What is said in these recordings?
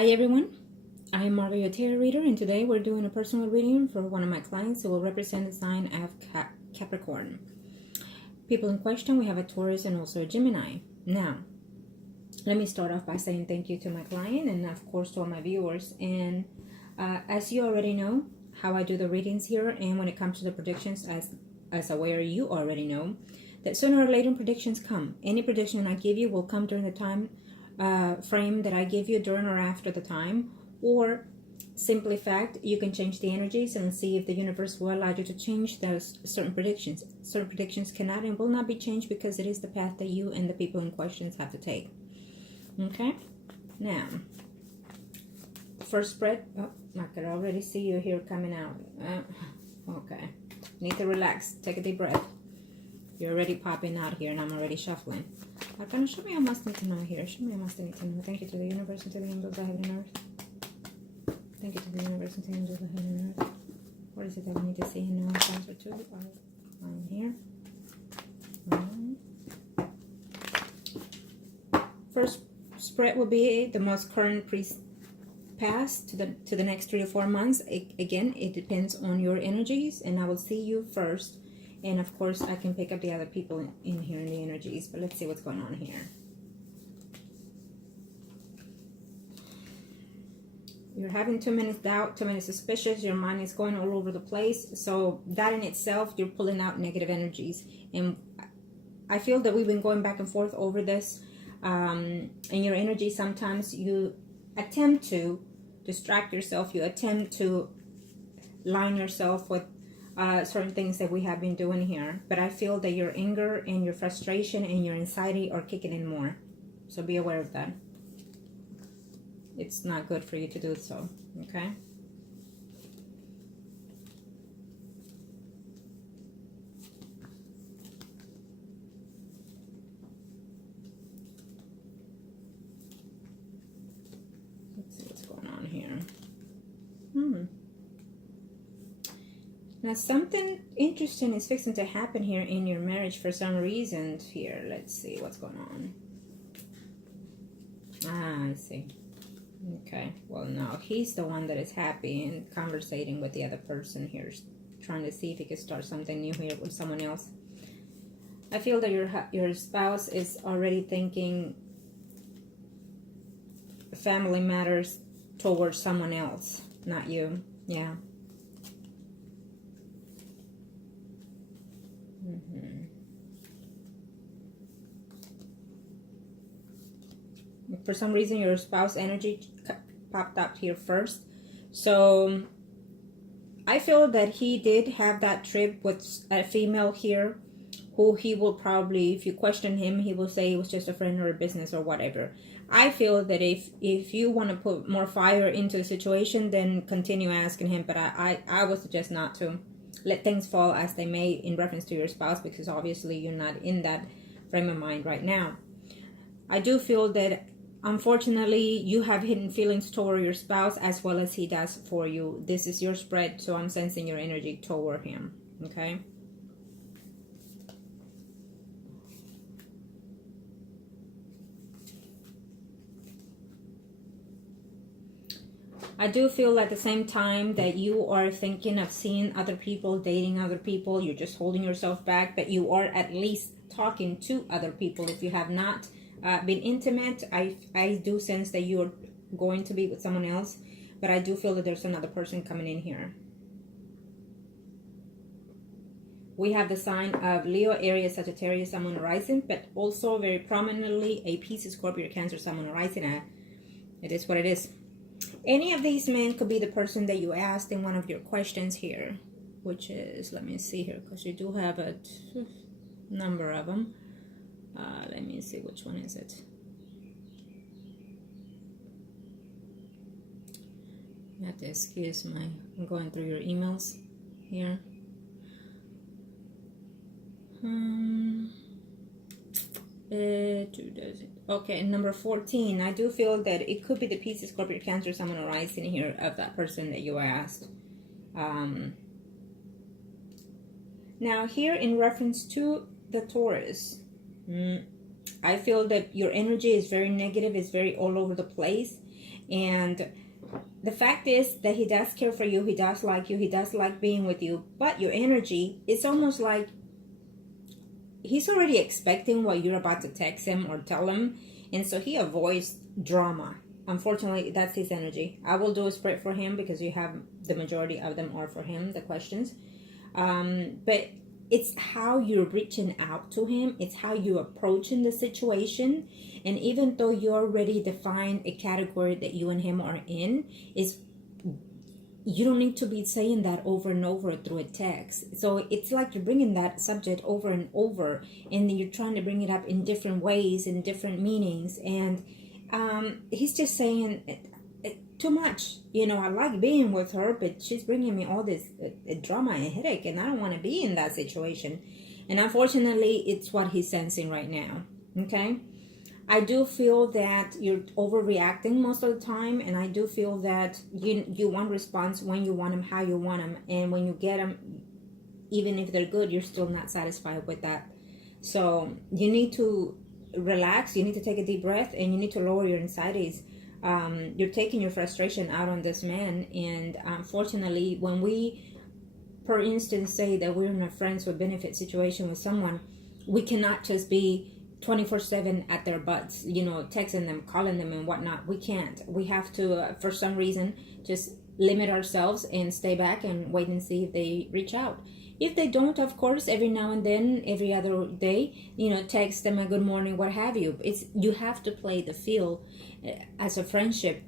Hi everyone, I am Margourtarotreader, and today we're doing a personal reading for one of my clients who will represent the sign of Capricorn. People in question, we have a Taurus and also a Gemini. Now, let me start off by saying thank you to my client and of course to all my viewers. And as you already know how I do the readings here, and when it comes to the predictions, as aware you already know, that sooner or later predictions come. Any prediction I give you will come during the time frame that I give you during or after the time, or simply fact, you can change the energies and see if the universe will allow you to change those certain predictions. Certain predictions cannot and will not be changed because it is the path that you and the people in questions have to take. Okay, now first spread. Oh, I can already see you here coming out. Okay, need to relax, take a deep breath. You're already popping out here and I'm already shuffling. Can you show me a must need to know here? Show me a must need to know. Thank you to the universe and to the angels of heaven and earth. Thank you to the universe and to the angels of heaven and earth. What is it that we need to see and know? Answer to on here. First spread will be the most current past to the next 3 to 4 months. Again, it depends on your energies, and I will see you first. And of course, I can pick up the other people in here in the energies, but let's see what's going on here. You're having too many doubt, too many suspicions. Your mind is going all over the place. So that in itself, you're pulling out negative energies. And I feel that we've been going back and forth over this. In your energy, sometimes you attempt to distract yourself. You attempt to line yourself with certain things that we have been doing here, but I feel that your anger and your frustration and your anxiety are kicking in more, so be aware of that. It's not good for you to do so. Okay, let's see what's going on here. Now, something interesting is fixing to happen here in your marriage for some reason here. Let's see what's going on. I see. Okay. Well, no, he's the one that is happy and conversating with the other person here, trying to see if he can start something new here with someone else. I feel that your spouse is already thinking family matters towards someone else, not you. Yeah. For some reason, your spouse energy popped up here first. So I feel that he did have that trip with a female here who he will probably, if you question him, he will say it was just a friend or a business or whatever. I feel that if you want to put more fire into the situation, then continue asking him. But I would suggest not to. Let things fall as they may in reference to your spouse, because obviously you're not in that frame of mind right now. I do feel that unfortunately you have hidden feelings toward your spouse as well as he does for you. This is your spread, so I'm sensing your energy toward him. Okay, I do feel at the same time that you are thinking of seeing other people, dating other people. You're just holding yourself back, but you are at least talking to other people. If you have not been intimate, I do sense that you're going to be with someone else, but I do feel that there's another person coming in here. We have the sign of Leo, Aries, Sagittarius, Sun, Moon, Rising, but also very prominently a Pisces, Scorpio, Cancer, Sun, Moon, Rising. It is what it is. Any of these men could be the person that you asked in one of your questions here, which is, let me see here, because you do have a number of them. Let me see, which one is it? You have to excuse I'm going through your emails here. Okay, number 14. I do feel that it could be the Pisces, Scorpio, Cancer, Sun, Moon, Rising here of that person that you asked. Now here in reference to the Taurus, I feel that your energy is very negative, it's very all over the place, And the fact is that he does care for you. He does like you. He does like being with you. But your energy, it's almost like he's already expecting what you're about to text him or tell him. And so he avoids drama. Unfortunately, that's his energy. I will do a spread for him because you have the majority of them are for him, the questions. But it's how you're reaching out to him. It's how you're approaching the situation. And even though you already defined a category that you and him are in, you don't need to be saying that over and over through a text. So it's like you're bringing that subject over and over, and then you're trying to bring it up in different ways, in different meanings. And he's just saying too much. You know, I like being with her, but she's bringing me all this drama and headache, and I don't want to be in that situation. And unfortunately, it's what he's sensing right now. Okay? I do feel that you're overreacting most of the time, and I do feel that you want response when you want them, how you want them, and when you get them, even if they're good, you're still not satisfied with that. So you need to relax, you need to take a deep breath, and you need to lower your anxieties. You're taking your frustration out on this man, and unfortunately, when we, for instance, say that we're in a friends with benefit situation with someone, we cannot just be 24/7 at their butts, you know, texting them, calling them and whatnot. We can't. We have to, for some reason, just limit ourselves and stay back and wait and see if they reach out. If they don't, of course, every now and then, every other day, you know, text them a good morning, what have you. You have to play the field as a friendship,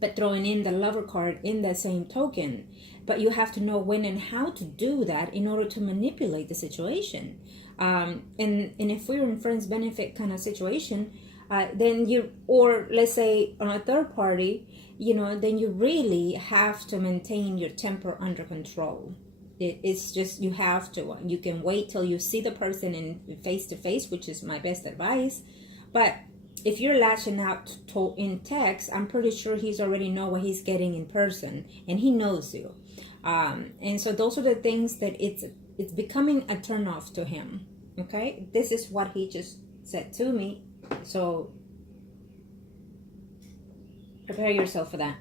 but throwing in the lover card in the same token. But you have to know when and how to do that in order to manipulate the situation. And if we're in friends benefit kind of situation, then or let's say on a third party, you know, then you really have to maintain your temper under control. It's just, you have to. You can wait till you see the person in face to face, which is my best advice. But if you're lashing out in text, I'm pretty sure he's already know what he's getting in person, and he knows you. And so those are the things that it's becoming a turn off to him. Okay, this is what he just said to me. So prepare yourself for that.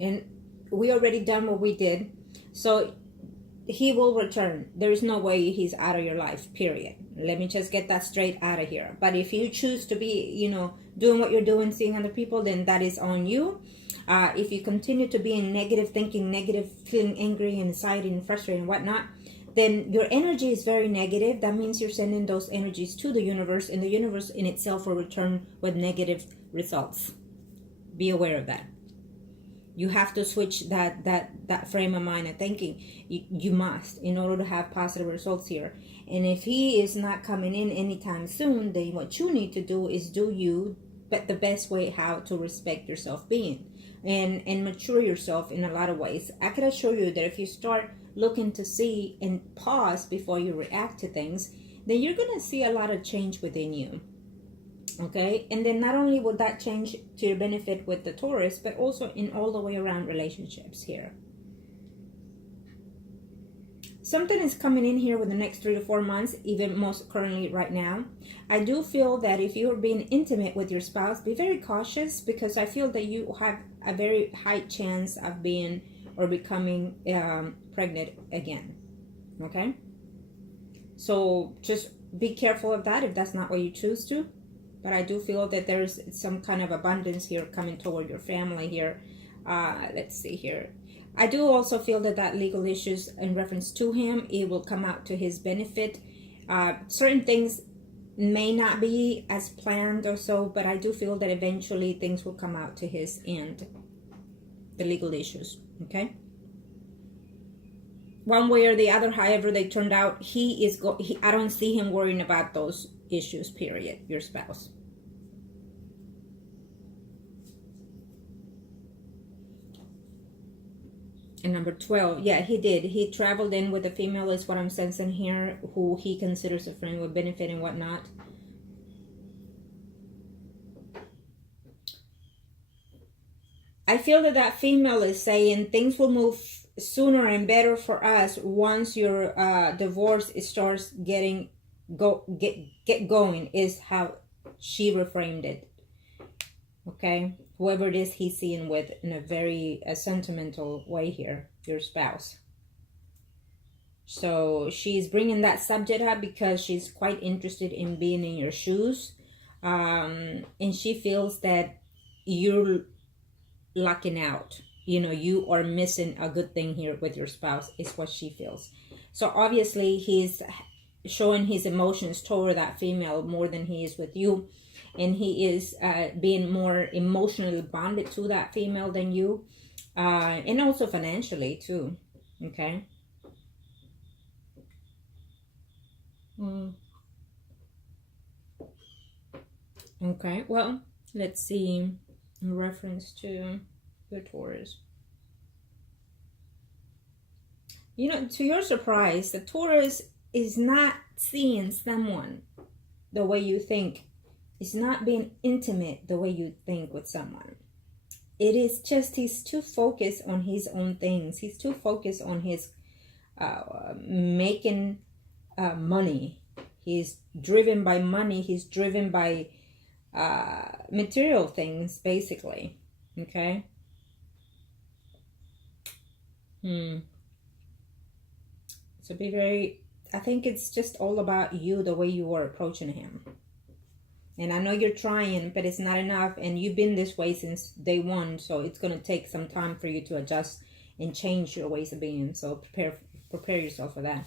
And we already done what we did. So he will return. There is no way he's out of your life, period. Let me just get that straight out of here. But if you choose to be, you know, doing what you're doing, seeing other people, then that is on you. If you continue to be in negative thinking, negative, feeling angry, anxiety, and frustrated and whatnot, then your energy is very negative. That means you're sending those energies to the universe, and the universe in itself will return with negative results. Be aware of that. You have to switch that frame of mind and thinking. You must, in order to have positive results here. And if he is not coming in anytime soon, then what you need to do is do you, but the best way how to respect yourself being. And mature yourself in a lot of ways. I can assure you that if you start looking to see and pause before you react to things, then you're going to see a lot of change within you. Okay? And then not only will that change to your benefit with the Taurus, but also in all the way around relationships here. Something is coming in here with the next 3 to 4 months, even most currently right now. I do feel that if you're being intimate with your spouse, be very cautious, because I feel that you have a very high chance of being or becoming pregnant again. Okay? So just be careful of that if that's not what you choose to. But I do feel that there's some kind of abundance here coming toward your family here. Let's see here. I do also feel that legal issues in reference to him, it will come out to his benefit. Certain things may not be as planned or so, but I do feel that eventually things will come out to his end. The legal issues, okay? One way or the other, however they turned out, I don't see him worrying about those issues, period, your spouse. And number 12, yeah, he did. He traveled in with a female, is what I'm sensing here, who he considers a friend with benefit and whatnot. I feel that female is saying things will move sooner and better for us once your divorce starts get going, is how she reframed it. Okay, whoever it is he's seeing with in a very sentimental way here, your spouse. So she's bringing that subject up because she's quite interested in being in your shoes. And she feels that you're locking out. You know, you are missing a good thing here with your spouse, is what she feels. So obviously he's showing his emotions toward that female more than he is with you. And he is being more emotionally bonded to that female than you. And also financially too. Okay. Okay, well, let's see in reference to your Taurus. You know, to your surprise, the Taurus is not seeing someone the way you think. It's not being intimate the way you think with someone. It is just he's too focused on his own things. He's too focused on his making money. He's driven by money. He's driven by material things, basically. Okay. So be very, I think it's just all about you, the way you are approaching him. And I know you're trying, but it's not enough. And you've been this way since day one. So it's going to take some time for you to adjust and change your ways of being. So prepare yourself for that.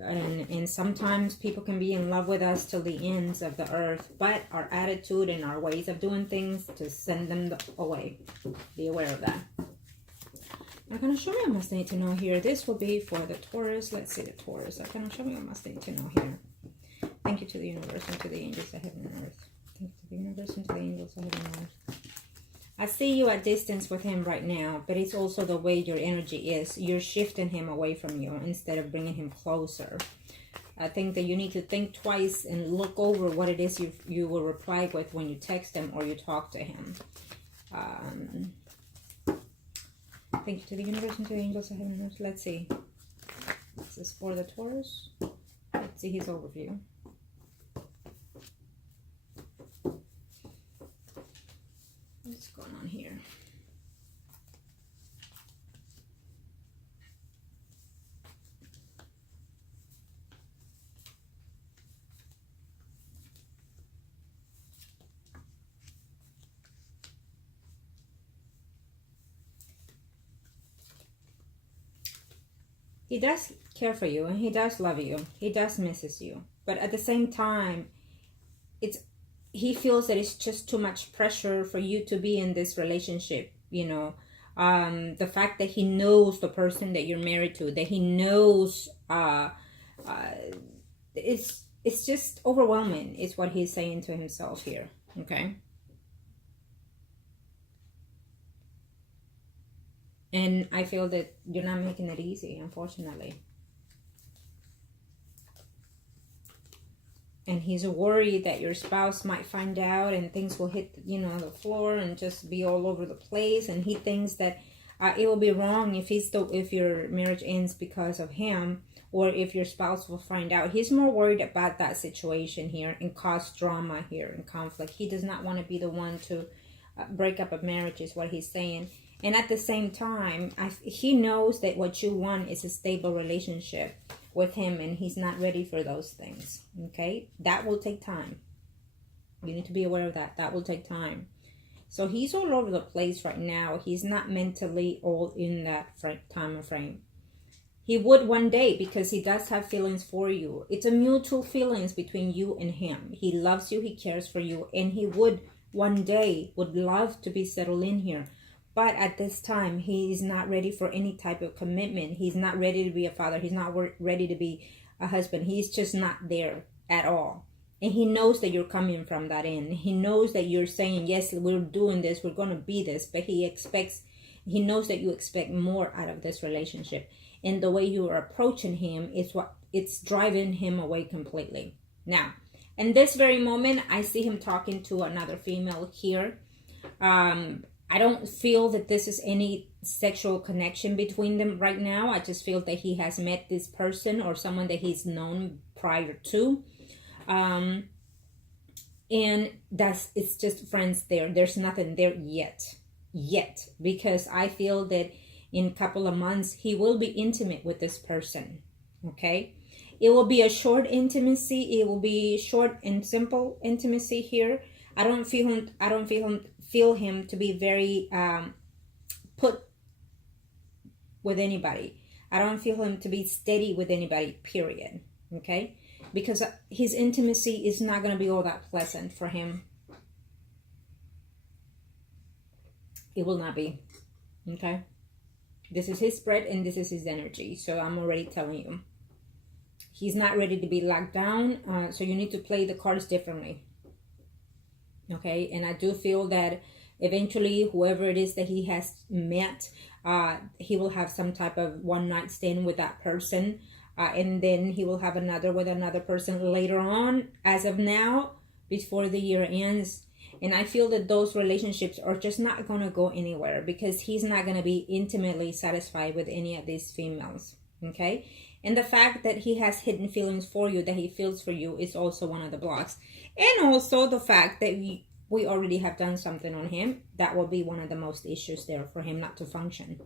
And sometimes people can be in love with us till the ends of the earth, but our attitude and our ways of doing things to send them away. Be aware of that. I'm going to show me what must need to know here. This will be for the Taurus. Let's see the Taurus. I'm going to show me what must need to know here. Thank you to the universe and to the angels of heaven and earth. Thank you to the universe and to the angels of heaven and earth. I see you at distance with him right now, but it's also the way your energy is. You're shifting him away from you instead of bringing him closer. I think that you need to think twice and look over what it is you will reply with when you text him or you talk to him. Thank you to the universe and to the angels of heaven and earth. Let's see. This is for the Taurus. Let's see his overview. What's going on here? He does care for you and he does love you. He does misses you. But at the same time, he feels that it's just too much pressure for you to be in this relationship, you know. The fact that he knows the person that you're married to, that he knows, it's just overwhelming, is what he's saying to himself here, okay? And I feel that you're not making it easy, unfortunately. And he's worried that your spouse might find out and things will hit, you know, the floor and just be all over the place. And he thinks that it will be wrong if your marriage ends because of him, or if your spouse will find out. He's more worried about that situation here and cause drama here and conflict. He does not want to be the one to break up a marriage, is what he's saying. And at the same time, he knows that what you want is a stable relationship with him, and he's not ready for those things. Okay, that will take time. You need to be aware of that. That will take time. So he's all over the place right now. He's not mentally all in that time frame. He would one day, because he does have feelings for you. It's a mutual feelings between you and him. He loves you, he cares for you, and he would one day would love to be settled in here. But at this time, he's not ready for any type of commitment. He's not ready to be a father. He's not ready to be a husband. He's just not there at all. And he knows that you're coming from that end. He knows that you're saying, yes, we're doing this, we're going to be this. But he knows that you expect more out of this relationship. And the way you are approaching him is it's driving him away completely. Now, in this very moment, I see him talking to another female here. I don't feel that this is any sexual connection between them right now. I just feel that he has met this person or someone that he's known prior to. And it's just friends there. There's nothing there yet, because I feel that in a couple of months he will be intimate with this person. Okay, it will be a short intimacy. It will be short and simple intimacy here. I don't feel him to be very put with anybody. I don't feel him to be steady with anybody, period. Okay, because his intimacy is not going to be all that pleasant for him. It will not be. Okay, this is his spread and this is his energy, so I'm already telling you he's not ready to be locked down. So you need to play the cards differently. Okay, and I do feel that eventually whoever it is that he has met, he will have some type of one night stand with that person, and then he will have another with another person later on. As of now, before the year ends, and I feel that those relationships are just not going to go anywhere, because he's not going to be intimately satisfied with any of these females. Okay, and the fact that he has hidden feelings for you, that he feels for you, is also one of the blocks. And also the fact that we already have done something on him, that will be one of the most issues there for him not to function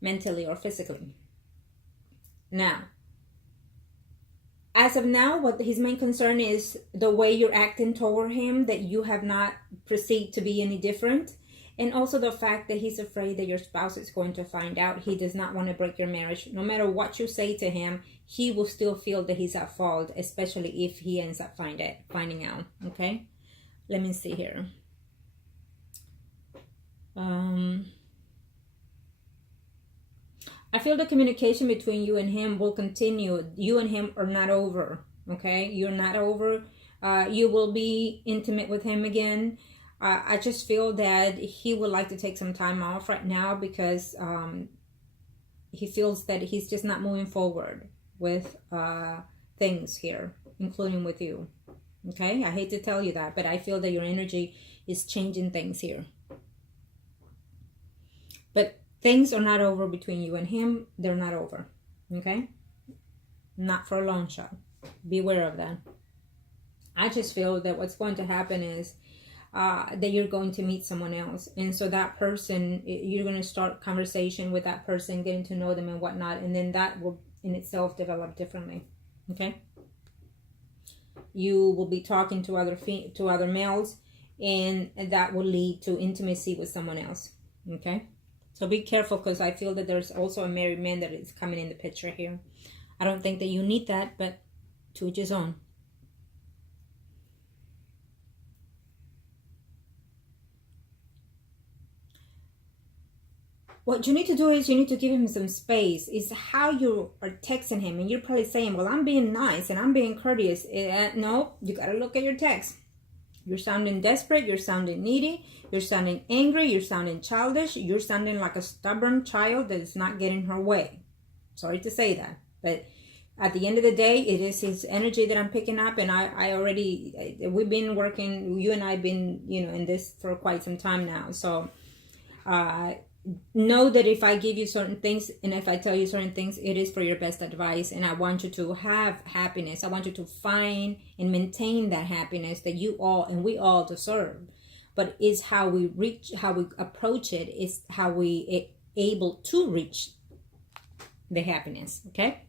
mentally or physically. Now, as of now, what his main concern is the way you're acting toward him, that you have not perceived to be any different. And also the fact that he's afraid that your spouse is going to find out. He does not want to break your marriage. No matter what you say to him, he will still feel that he's at fault, especially if he ends up finding out. Okay? Let me see here. I feel the communication between you and him will continue. You and him are not over. Okay? You're not over. You will be intimate with him again. I just feel that he would like to take some time off right now, because he feels that he's just not moving forward with things here, including with you. Okay, I hate to tell you that, but I feel that your energy is changing things here. But things are not over between you and him. They're not over. Okay, not for a long shot. Beware of that. I just feel that what's going to happen is that you're going to meet someone else, and so that person, you're going to start conversation with that person, getting to know them and whatnot, and then that will in itself develop differently. Okay, you will be talking to other males, and that will lead to intimacy with someone else. Okay, so be careful, because I feel that there's also a married man that is coming in the picture here. I don't think that you need that, but to each his own. What you need to do is you need to give him some space. It's how you are texting him, and you're probably saying, well, I'm being nice and I'm being courteous. No, you got to look at your text. You're sounding desperate. You're sounding needy. You're sounding angry. You're sounding childish. You're sounding like a stubborn child that is not getting her way. Sorry to say that, but at the end of the day, it is his energy that I'm picking up, and we've been working, you and I have been, in this for quite some time now. So, know that if I give you certain things and if I tell you certain things, it is for your best advice, and I want you to have happiness. I want you to find and maintain that happiness that you all and we all deserve. But it's how we approach it, is how we able to reach the happiness. Okay?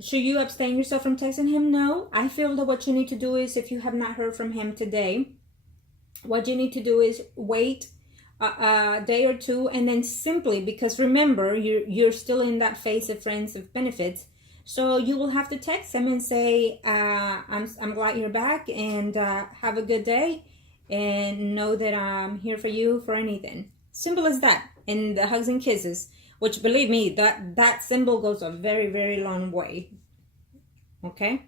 Should you abstain yourself from texting him? No. I feel that what you need to do is, if you have not heard from him today, what you need to do is wait a day or two, and then simply, because remember, you're still in that phase of friends of benefits, so you will have to text him and say, I'm glad you're back, and have a good day, and know that I'm here for you for anything. Simple as that. And the hugs and kisses, which, believe me, that symbol goes a very, very long way. Okay?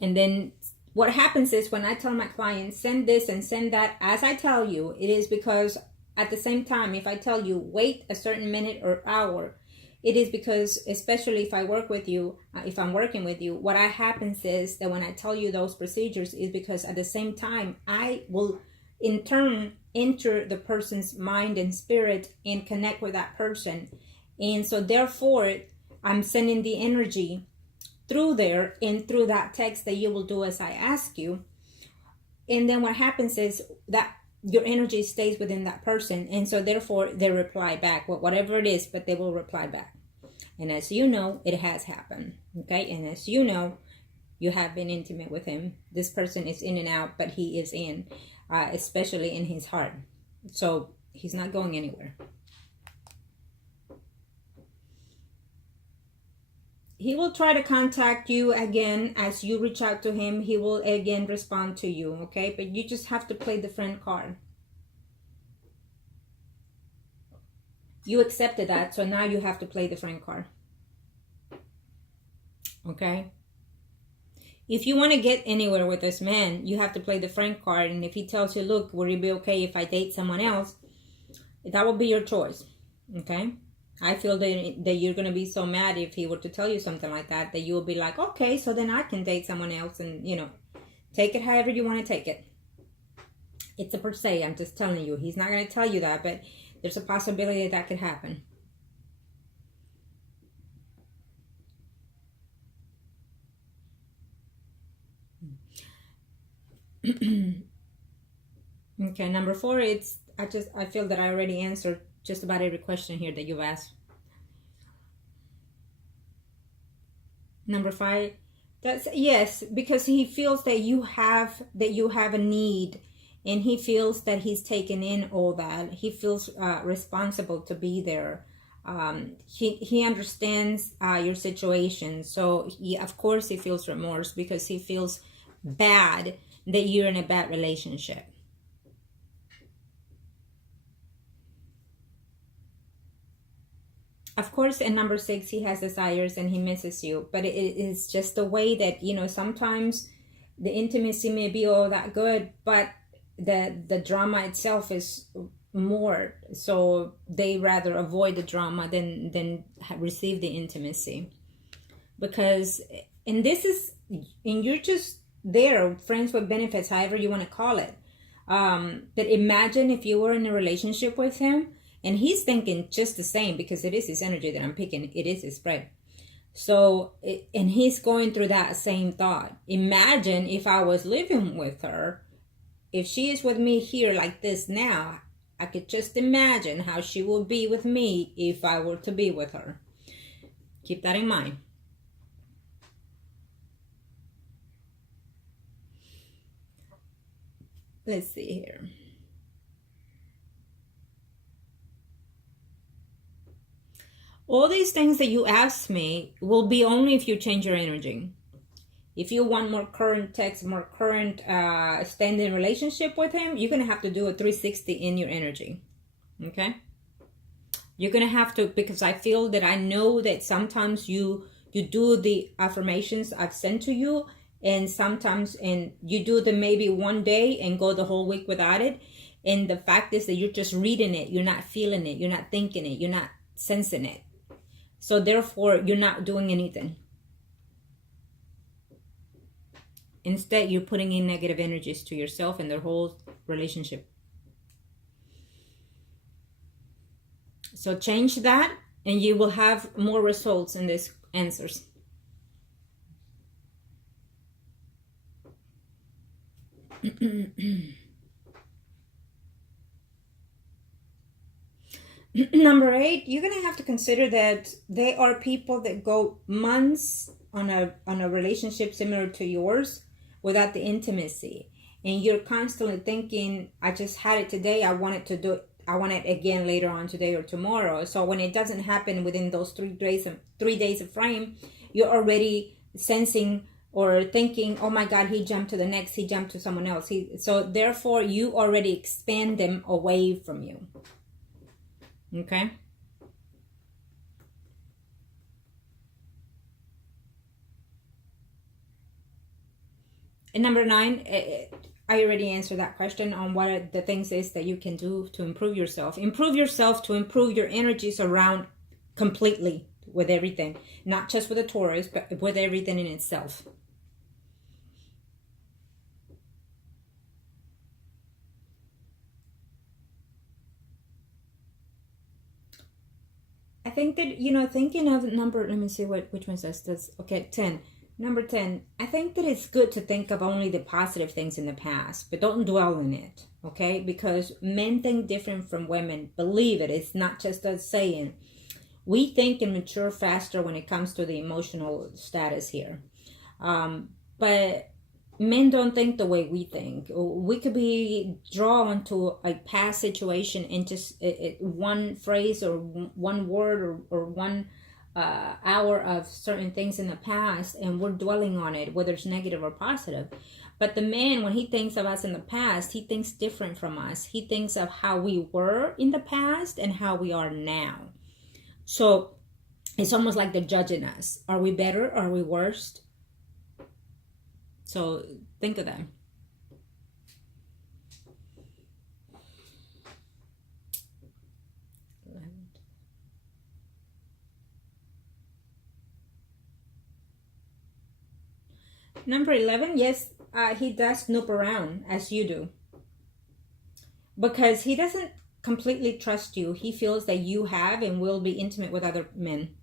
And then what happens is, when I tell my clients, send this and send that, as I tell you, it is because at the same time, if I tell you, wait a certain minute or hour, it is because, especially if I work with you, if I'm working with you, what happens is that when I tell you those procedures is because at the same time, I will in turn enter the person's mind and spirit and connect with that person. And so therefore, I'm sending the energy through there and through that text that you will do as I ask you. And then what happens is that your energy stays within that person. And so therefore they reply back, whatever it is, but they will reply back. And as you know, it has happened. Okay. And as you know, you have been intimate with him. This person is in and out, but he is in, especially in his heart. So he's not going anywhere. He will try to contact you again as you reach out to him. He will again respond to you, okay? But you just have to play the friend card. You accepted that, so now you have to play the friend card. Okay? If you want to get anywhere with this man, you have to play the friend card. And if he tells you, look, would it be okay if I date someone else? That will be your choice, okay? I feel that you're going to be so mad if he were to tell you something like that, that you will be like, okay, so then I can date someone else and, you know, take it however you want to take it. It's a per se. I'm just telling you. He's not going to tell you that, but there's a possibility that could happen. Okay, number 4, I feel that I already answered just about every question here that you've asked. Number 5, that's yes, because he feels that you have a need, and he feels that he's taken in all that. He feels responsible to be there. He understands your situation, so of course he feels remorse because he feels bad that you're in a bad relationship. Of course, in number 6, he has desires and he misses you. But it is just the way that, you know, sometimes the intimacy may be all that good, but the drama itself is more. So they rather avoid the drama than receive the intimacy. Because, and you're just there, friends with benefits, however you want to call it. But imagine if you were in a relationship with him, and he's thinking just the same, because it is his energy that I'm picking. It is his spread. So, and he's going through that same thought. Imagine if I was living with her, if she is with me here like this now, I could just imagine how she would be with me if I were to be with her. Keep that in mind. Let's see here. All these things that you asked me will be only if you change your energy. If you want more current text, more current standing relationship with him, you're going to have to do a 360 in your energy. Okay? You're going to have to, because I feel that I know that sometimes you do the affirmations I've sent to you, and sometimes you do them maybe one day and go the whole week without it. And the fact is that you're just reading it. You're not feeling it. You're not thinking it. You're not sensing it. So therefore, you're not doing anything. Instead, you're putting in negative energies to yourself and the whole relationship. So change that, and you will have more results in these answers. Number 8, you're going to have to consider that they are people that go months on a relationship similar to yours without the intimacy. And you're constantly thinking, I just had it today, I want it again later on today or tomorrow. So when it doesn't happen within those 3 days of frame, you're already sensing or thinking, oh my God, he jumped to the next, he jumped to someone else. So therefore, you already expand them away from you. Okay? And number 9, I already answered that question on what are the things is that you can do to improve yourself. Improve yourself to improve your energies around completely with everything. Not just with the Taurus, but with everything in itself. I think that, thinking of number, let me see which one says this. Okay, 10. Number 10, I think that it's good to think of only the positive things in the past, but don't dwell in it, okay? Because men think different from women. Believe it, it's not just a saying. We think and mature faster when it comes to the emotional status here. But men don't think the way we think. We could be drawn to a past situation in just one phrase or one word or one hour of certain things in the past, and we're dwelling on it, whether it's negative or positive. But the man, when he thinks of us in the past, he thinks different from us. He thinks of how we were in the past and how we are now. So it's almost like they're judging us. Are we better? Are we worse? So think of that. Number 11, yes, he does snoop around as you do. Because he doesn't completely trust you. He feels that you have and will be intimate with other men.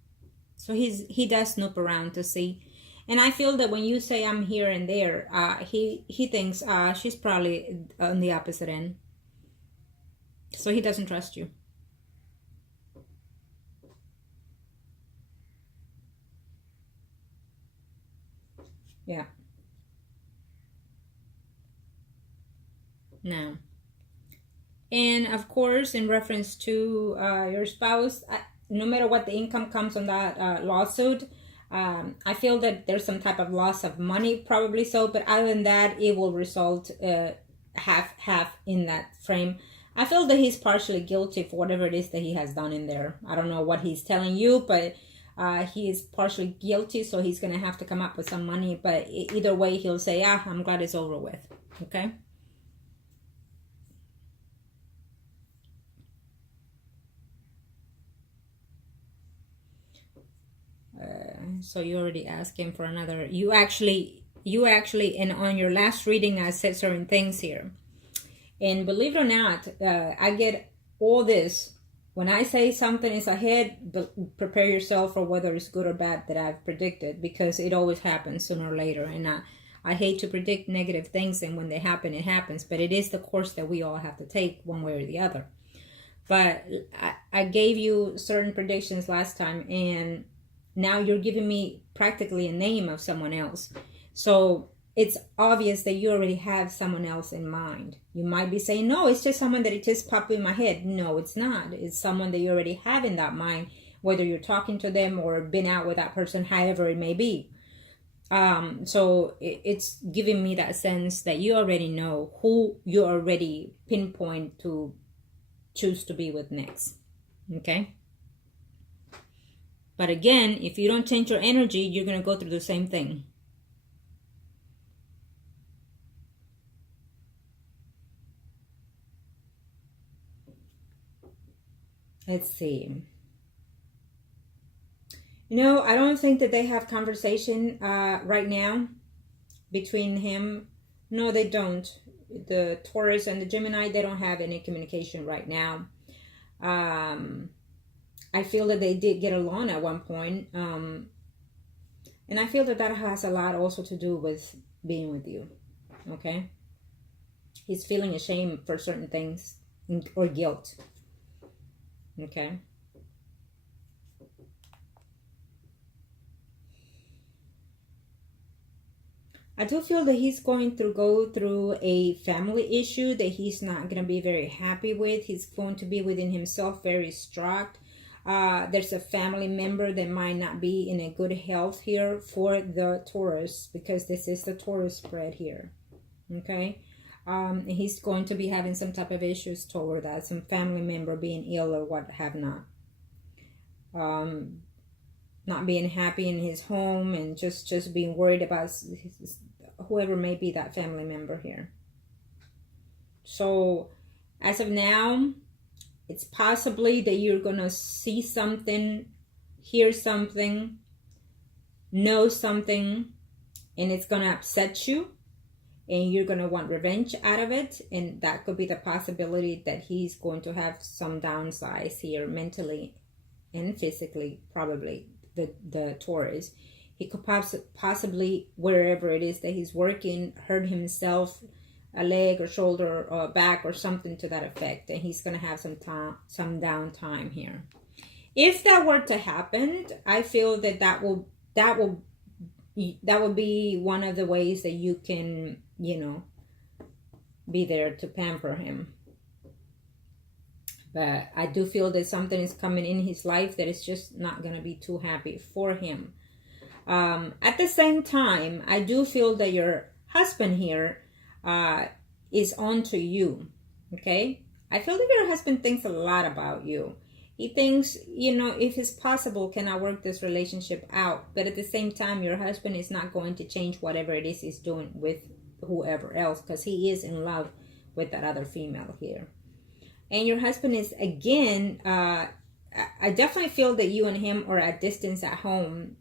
So he does snoop around to see. And I feel that when you say I'm here and there, he thinks she's probably on the opposite end. So he doesn't trust you. Yeah. Now, and of course, in reference to your spouse, no matter what the income comes on that lawsuit, I feel that there's some type of loss of money, probably so. But other than that, it will result half in that frame. I feel that he's partially guilty for whatever it is that he has done in there. I don't know what he's telling you, but he is partially guilty, so he's going to have to come up with some money. But either way, he'll say, I'm glad it's over with. Okay? So you already asked him for another. You actually, and on your last reading, I said certain things here. And believe it or not, I get all this. When I say something is ahead, prepare yourself for whether it's good or bad that I've predicted, because it always happens sooner or later. And I hate to predict negative things, and when they happen, it happens. But it is the course that we all have to take one way or the other. But I gave you certain predictions last time, and now you're giving me practically a name of someone else. So it's obvious that you already have someone else in mind. You might be saying, no, it's just someone that it just popped in my head. No, it's not. It's someone that you already have in that mind, whether you're talking to them or been out with that person, however it may be. So it's giving me that sense that you already know who you already pinpoint to choose to be with next. Okay? But again, if you don't change your energy, you're going to go through the same thing. Let's see. I don't think that they have conversation right now between him. No, they don't. The Taurus and the Gemini, they don't have any communication right now. I feel that they did get along at one point. And I feel that that has a lot also to do with being with you. Okay? He's feeling ashamed for certain things or guilt. Okay? I do feel that he's going to go through a family issue that he's not going to be very happy with. He's going to be within himself very distraught. There's a family member that might not be in a good health here for the Taurus, because this is the Taurus spread here. Okay? He's going to be having some type of issues toward that, some family member being ill or what have not. Not being happy in his home and just being worried about whoever may be that family member here. So as of now, it's possibly that you're going to see something, hear something, know something, and it's going to upset you, and you're going to want revenge out of it. And that could be the possibility that he's going to have some downsides here mentally and physically, probably. The Taurus, He could possibly, wherever it is that he's working, hurt himself, a leg or shoulder or back or something to that effect, and he's going to have some downtime here. If that were to happen, I feel that would be one of the ways that you can, be there to pamper him. But I do feel that something is coming in his life that is just not going to be too happy for him. At the same time, I do feel that your husband here is on to you. Okay? I feel that your husband thinks a lot about you. He thinks, if it's possible, can I work this relationship out? But at the same time, your husband is not going to change whatever it is he's doing with whoever else, because he is in love with that other female here. And your husband is, again, I definitely feel that you and him are at distance at home,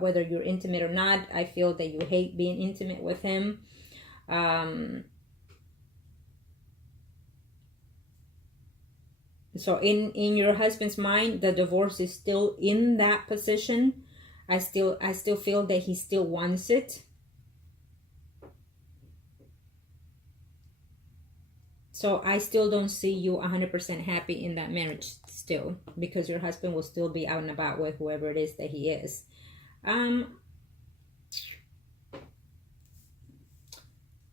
whether you're intimate or not. I feel that you hate being intimate with him. So in your husband's mind, the divorce is still in that position. I still feel that he still wants it. So I still don't see you 100% happy in that marriage still, because your husband will still be out and about with whoever it is that he is. I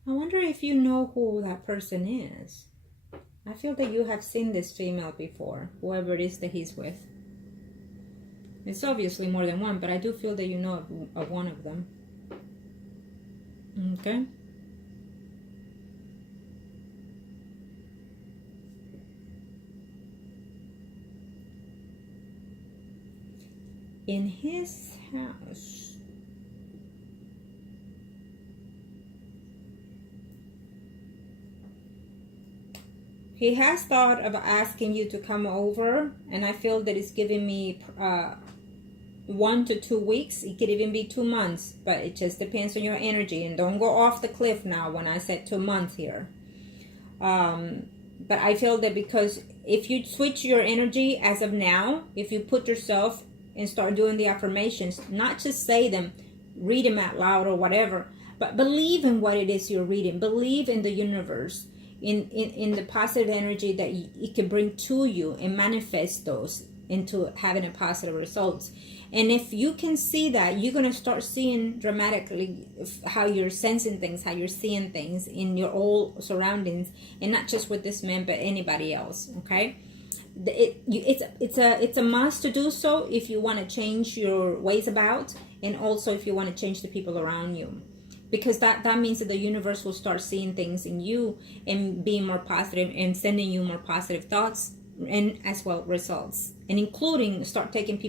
wonder if you know who that person is. I feel that you have seen this female before, whoever it is that he's with. It's obviously more than one, but I do feel that you know of one of them. Okay? In his house, he has thought of asking you to come over, and I feel that it's giving me 1 to 2 weeks. It could even be 2 months, but it just depends on your energy. And don't go off the cliff now when I said 2 months here. But I feel that because if you switch your energy as of now, if you put yourself and start doing the affirmations, not just say them, read them out loud or whatever, but believe in what it is you're reading. Believe in the universe, in the positive energy that it can bring to you, and manifest those into having a positive results. And if you can see that, you're going to start seeing dramatically how you're sensing things, how you're seeing things in your whole surroundings, and not just with this man, but anybody else. Okay? It's a must to do so if you want to change your ways about, and also if you want to change the people around you, because that means that the universe will start seeing things in you and being more positive and sending you more positive thoughts, and as well results, and including start taking people